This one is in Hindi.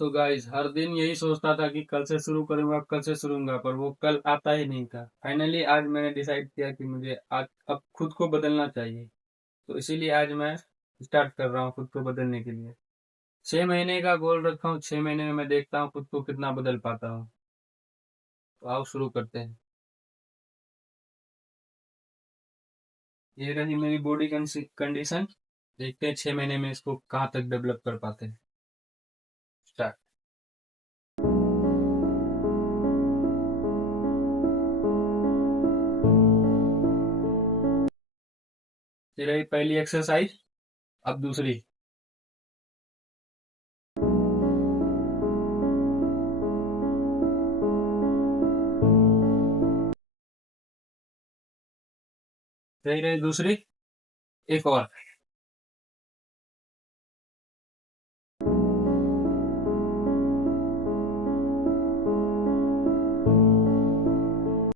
तो गाइस हर दिन यही सोचता था कि कल से शुरू करूंगा, कल से शुरू करूंगा, पर वो कल आता ही नहीं था। फाइनली आज मैंने डिसाइड किया कि मुझे आज अब खुद को बदलना चाहिए। तो इसीलिए आज मैं स्टार्ट कर रहा हूँ खुद को बदलने के लिए। 6 महीने का गोल रखा हूँ, 6 महीने में मैं देखता हूँ खुद को कितना बदल पाता हूँ। तो आओ शुरू करते हैं। ये रही मेरी बॉडी कंडीशन। देखते हैं 6 महीने में इसको कहाँ तक डेवलप कर पाते हैं। स्टार्ट। ये रही पहली एक्सरसाइज। अब दूसरी। यही रही दूसरी। एक और।